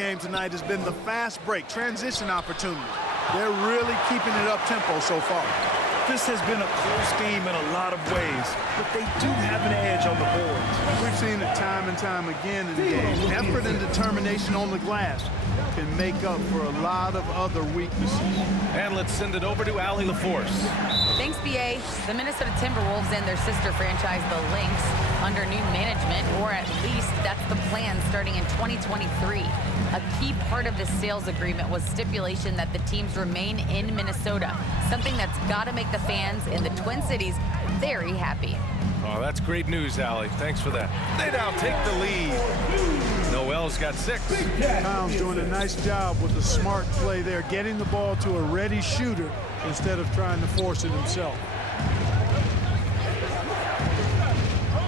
game tonight has been the fast break, transition opportunity. They're really keeping it up-tempo so far. This has been a close game in a lot of ways, but they do have an edge on the boards. We've seen it time and time again in the game. Effort and determination on the glass can make up for a lot of other weaknesses. And let's send it over to Allie LaForce. Thanks, BA. The Minnesota Timberwolves and their sister franchise, the Lynx, under new management, or at least that's the plan starting in 2023. A key part of this sales agreement was stipulation that the teams remain in Minnesota, something that's got to make the fans in the Twin Cities very happy. Oh, that's great news, Allie. Thanks for that. They now take the lead. Noel's got 6. Towns doing a nice job with the smart play there, getting the ball to a ready shooter instead of trying to force it himself.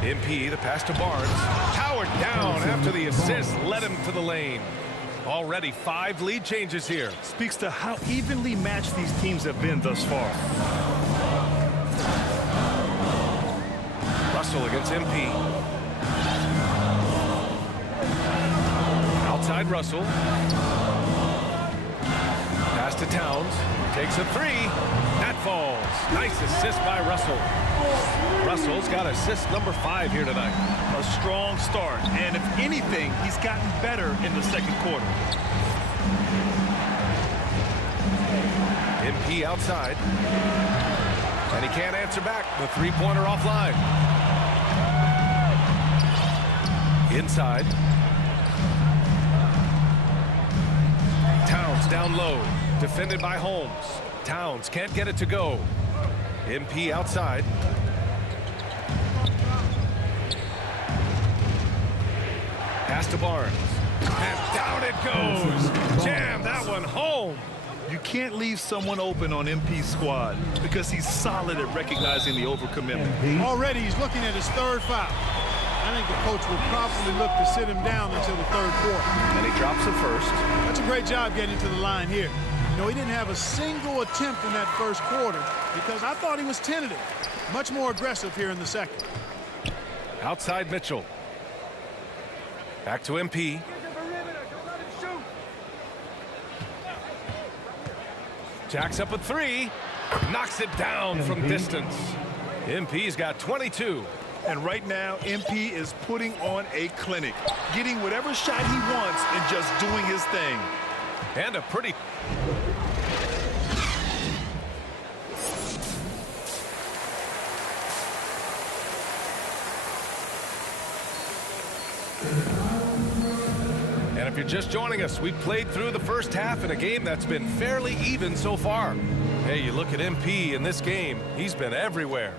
MP, the pass to Barnes. Powered down after the assist, led him to the lane. Already 5 lead changes here. Speaks to how evenly matched these teams have been thus far. Russell against MP. Outside Russell. Pass to Towns. Takes a 3. That falls. Nice assist by Russell. Russell's got assist number 5 here tonight. A strong start, and if anything, he's gotten better in the second quarter. MP outside. And he can't answer back. The three-pointer offline. Inside. Towns down low. Defended by Holmes. Towns can't get it to go. MP outside. Pass to Barnes. And down it goes. Jam that one home. You can't leave someone open on MP's squad because he's solid at recognizing the overcommitment. Already he's looking at his 3rd foul. I think the coach will probably look to sit him down until the 3rd quarter. And he drops the first. That's a great job getting to the line here. You know, he didn't have a single attempt in that 1st quarter because I thought he was tentative. Much more aggressive here in the 2nd. Outside Mitchell. Back to MP. Jacks up a 3. Knocks it down from distance. MP's got 22. And right now, MP is putting on a clinic, getting whatever shot he wants and just doing his thing. And a pretty... And if you're just joining us, we played through the first half in a game that's been fairly even so far. Hey, you look at MP in this game, he's been everywhere.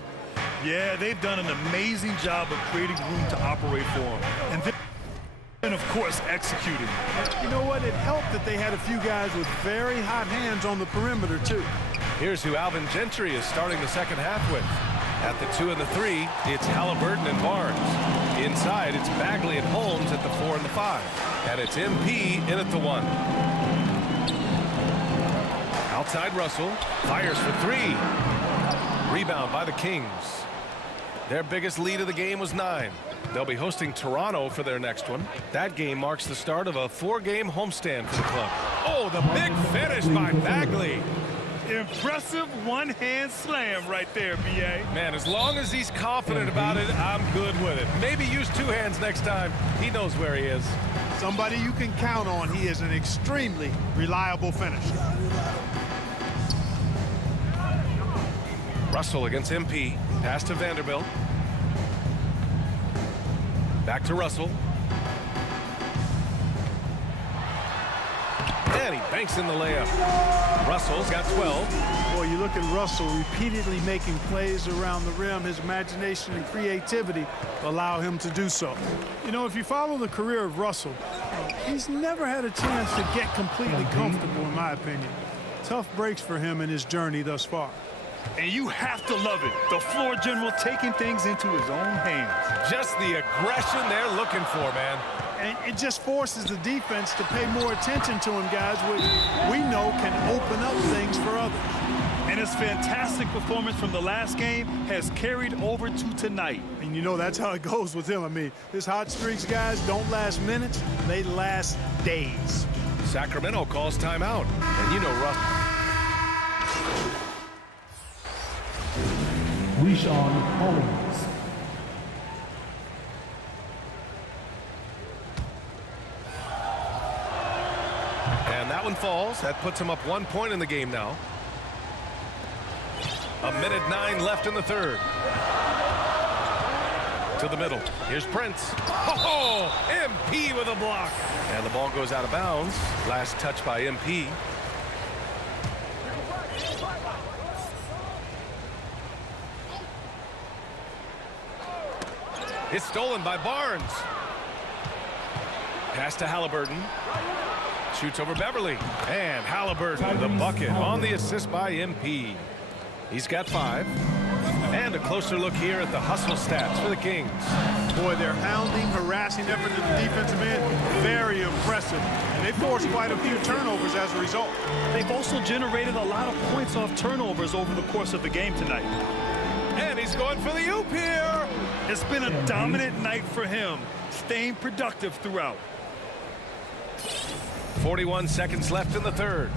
Yeah, they've done an amazing job of creating room to operate for him. And of course, executing. You know what? It helped that they had a few guys with very hot hands on the perimeter, too. Here's who Alvin Gentry is starting the second half with. At the 2 and the 3, it's Halliburton and Barnes. Inside, it's Bagley and Holmes at the 4 and the 5. And it's MP in at the 1. Outside Russell, fires for 3. Rebound by the Kings. Their biggest lead of the game was 9. They'll be hosting Toronto for their next one. That game marks the start of a 4-game homestand for the club. Oh, the big finish by Bagley. Impressive one-hand slam right there, B.A. Man, as long as he's confident about it, I'm good with it. Maybe use 2 hands next time. He knows where he is. Somebody you can count on. He is an extremely reliable finisher. Russell against MP. Pass to Vanderbilt. Back to Russell. And he banks in the layup. Russell's got 12. Boy, you look at Russell repeatedly making plays around the rim. His imagination and creativity allow him to do so. You know, if you follow the career of Russell, he's never had a chance to get completely comfortable, in my opinion. Tough breaks for him in his journey thus far. And you have to love it. The floor general taking things into his own hands. Just the aggression they're looking for, man. And it just forces the defense to pay more attention to him, guys, which we know can open up things for others. And his fantastic performance from the last game has carried over to tonight. And you know that's how it goes with him. I mean, his hot streaks, guys, don't last minutes. They last days. Sacramento calls timeout. And you know Russ. Richaun Holmes. And that one falls. That puts him up 1 point in the game now. 1:09 left in the third. To the middle. Here's Prince. Oh, MP with a block. And the ball goes out of bounds. Last touch by MP. It's stolen by Barnes. Pass to Halliburton. Shoots over Beverly. And Halliburton with a bucket on the assist by MP. He's got 5. And a closer look here at the hustle stats for the Kings. Boy, their hounding, harassing effort to the defensive end, very impressive. And they forced quite a few turnovers as a result. They've also generated a lot of points off turnovers over the course of the game tonight. And he's going for the oop here. It's been a dominant night for him, staying productive throughout. 41 seconds left in the third.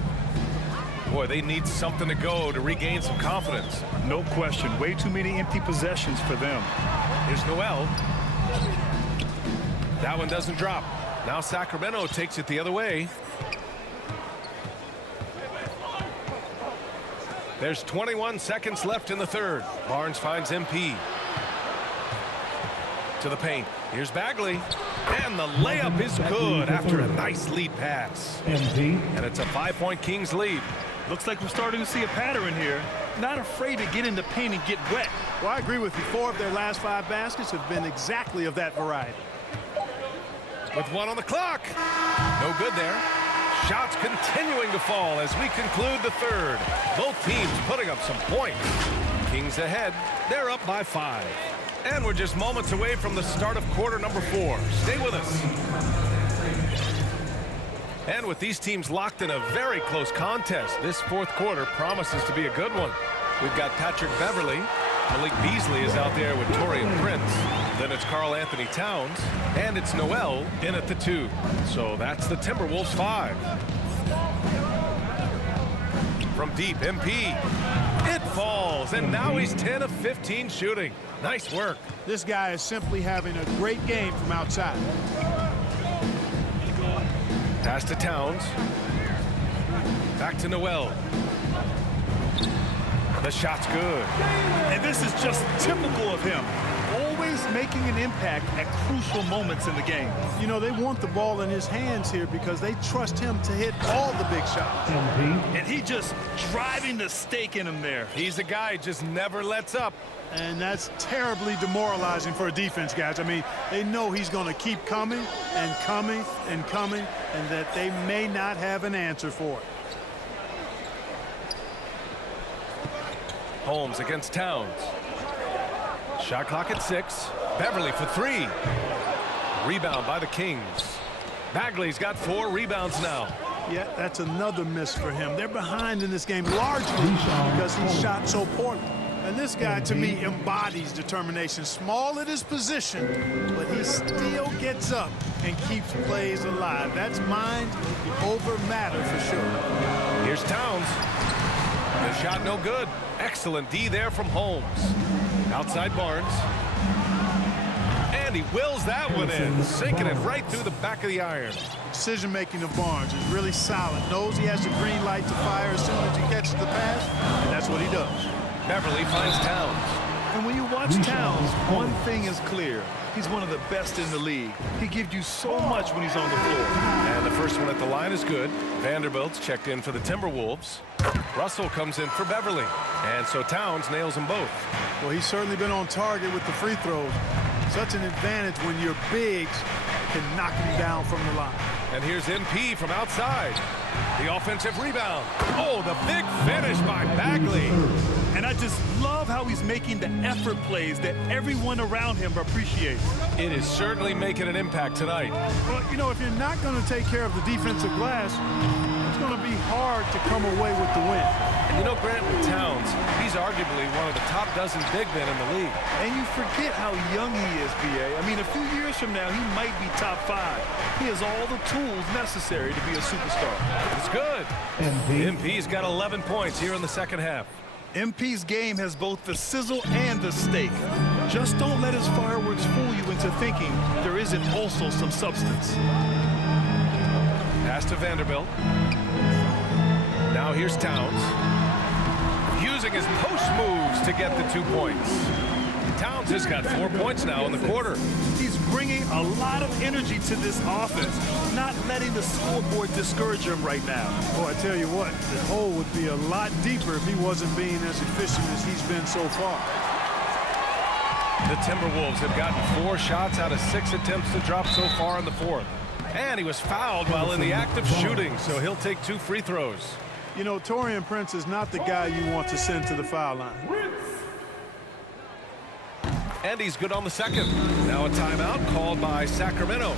Boy, they need something to go to regain some confidence. No question. Way too many empty possessions for them. Here's Noel. That one doesn't drop. Now Sacramento takes it the other way. There's 21 seconds left in the third. Barnes finds MP. To the paint. Here's Bagley. And the layup is good after a nice lead pass. MP. And it's a 5-point Kings lead. Looks like we're starting to see a pattern here. Not afraid to get in the paint and get wet. Well, I agree with you. 4 of their last 5 baskets have been exactly of that variety. With 1 on the clock. No good there. Shots continuing to fall as we conclude the third. Both teams putting up some points. Kings ahead. They're up by 5. And we're just moments away from the start of quarter number 4. Stay with us. And with these teams locked in a very close contest, this fourth quarter promises to be a good one. We've got Patrick Beverly. Malik Beasley is out there with Taurean Prince. Then it's Karl Anthony Towns. And it's Noel in at the 2. So that's the Timberwolves 5. From deep, MP. It falls, and now he's 10 of 15 shooting. Nice work. This guy is simply having a great game from outside. Pass to Towns. Back to Noel. The shot's good. And this is just typical of him. Always making an impact at crucial moments in the game. You know, they want the ball in his hands here because they trust him to hit all the big shots. MP. And he just driving the stake in him there. He's a guy who just never lets up. And that's terribly demoralizing for a defense, guys. I mean, they know he's going to keep coming and coming and coming, and that they may not have an answer for it. Holmes against Towns. Shot clock at 6. Beverly for 3. Rebound by the Kings. Bagley's got 4 rebounds now. Yeah, that's another miss for him. They're behind in this game largely because he shot so poorly. And this guy, to me, embodies determination. Small at his position, but he still gets up and keeps plays alive. That's mind over matter for sure. Here's Towns. The shot no good. Excellent D there from Holmes. Outside Barnes. And he wills that one in, sinking it right through the back of the iron. Decision-making of Barnes is really solid. Knows he has the green light to fire as soon as he catches the pass, and that's what he does. Beverly finds Towns. And when you watch Towns, one thing is clear. He's one of the best in the league. He gives you so much when he's on the floor. And the first one at the line is good. Vanderbilt's checked in for the Timberwolves. Russell comes in for Beverly. And so Towns nails them both. Well, he's certainly been on target with the free throws. Such an advantage when your bigs can knock him down from the line. And here's MP from outside. The offensive rebound. Oh, the big finish by Bagley. And I just love how he's making the effort plays that everyone around him appreciates. It is certainly making an impact tonight. Well, you know, if you're not going to take care of the defensive glass, going to be hard to come away with the win. And you know, Grant, with Towns, he's arguably one of the top dozen big men in the league. And you forget how young he is, B.A. I mean, a few years from now, he might be top 5. He has all the tools necessary to be a superstar. It's good. MP. MP's got 11 points here in the second half. MP's game has both the sizzle and the steak. Just don't let his fireworks fool you into thinking there isn't also some substance. Pass to Vanderbilt. Now here's Towns. Using his post moves to get the 2 points. Towns has got 4 points now in the quarter. He's bringing a lot of energy to this offense, not letting the scoreboard discourage him right now. Oh, I tell you what, the hole would be a lot deeper if he wasn't being as efficient as he's been so far. The Timberwolves have gotten 4 shots out of 6 attempts to drop so far in the fourth. And he was fouled while in the act of shooting, so he'll take 2 free throws. You know, Taurean Prince is not the guy you want to send to the foul line. And he's good on the second. Now a timeout called by Sacramento.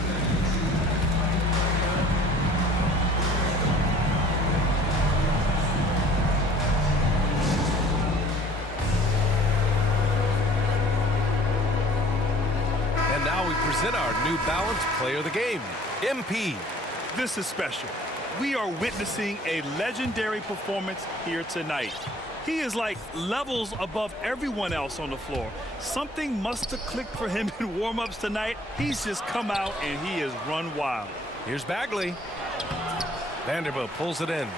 And now we present our New Balance Player of the Game, MP. This is special. We are witnessing a legendary performance here tonight. He is like levels above everyone else on the floor. Something must have clicked for him in warm-ups tonight. He's just come out and he has run wild. Here's Bagley. Vanderbilt pulls it in.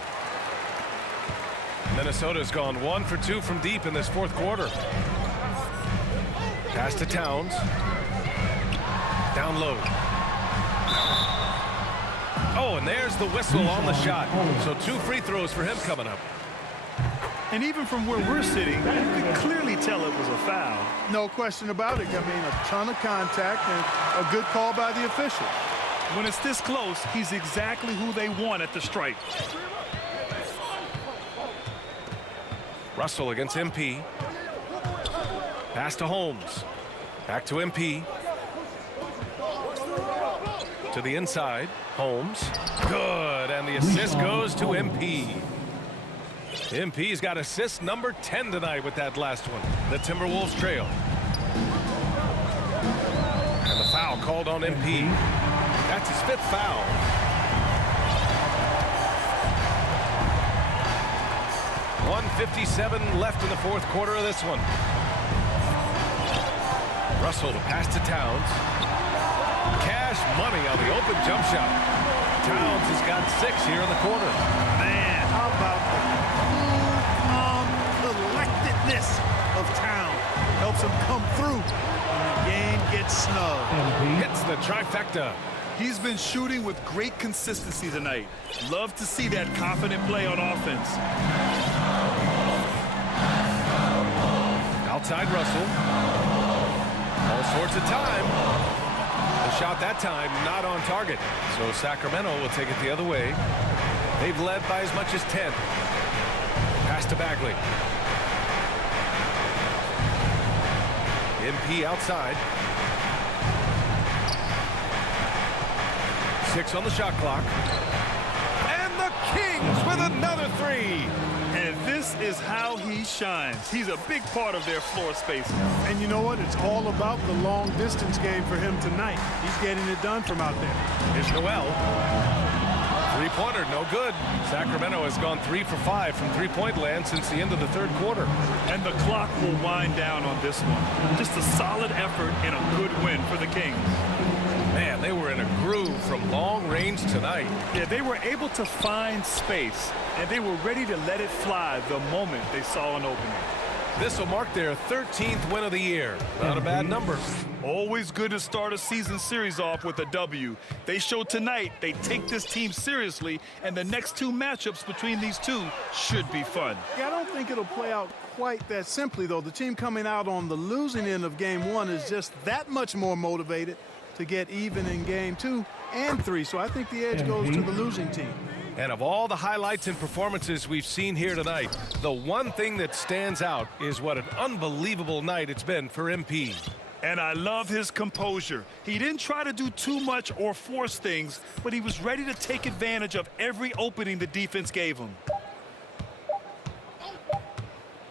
Minnesota's gone 1 for 2 from deep in this fourth quarter. Pass to Towns. Down low. Oh, and there's the whistle on the shot. So 2 free throws for him coming up. And even from where we're sitting, you can clearly tell it was a foul. No question about it. I mean, a ton of contact and a good call by the official. When it's this close, he's exactly who they want at the stripe. Russell against MP. Pass to Holmes. Back to MP. To the inside. Holmes. Good. And the assist goes to MP. MP's got assist number 10 tonight with that last one. The Timberwolves trail. And the foul called on MP. That's his 5th foul. .157 left in the fourth quarter of this one. Russell to pass to Towns. Cash money on the open jump shot. Towns has got 6 here in the quarter. Man, how about the collectedness of Town? Helps him come through when the game gets snug. Hits the trifecta. He's been shooting with great consistency tonight. Love to see that confident play on offense. Outside Russell. All sorts of time. The shot that time not on target. So Sacramento will take it the other way. They've led by as much as 10. Pass to Bagley. MP outside. 6 on the shot clock. And the Kings with another 3. And this is how he shines. He's a big part of their floor space. And you know what? It's all about the long distance game for him tonight. He's getting it done from out there. Here's Noel. 3-pointer, no good. Sacramento has gone 3 for 5 from three-point land since the end of the third quarter. And the clock will wind down on this one. Just a solid effort and a good win for the Kings. Man, they were in a groove from long range tonight. Yeah, they were able to find space, and they were ready to let it fly the moment they saw an opening. This will mark their 13th win of the year. Not a bad number. Always good to start a season series off with a W. They showed tonight they take this team seriously, and the next 2 matchups between these two should be fun. Yeah, I don't think it'll play out quite that simply, though. The team coming out on the losing end of game 1 is just that much more motivated to get even in game 2 and 3. So I think the edge goes to the losing team. And of all the highlights and performances we've seen here tonight, the one thing that stands out is what an unbelievable night it's been for MP. And I love his composure. He didn't try to do too much or force things, but he was ready to take advantage of every opening the defense gave him.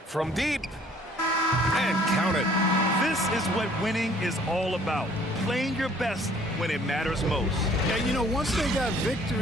From deep. And count it. This is what winning is all about. Playing your best when it matters most. Yeah, you know, once they got victory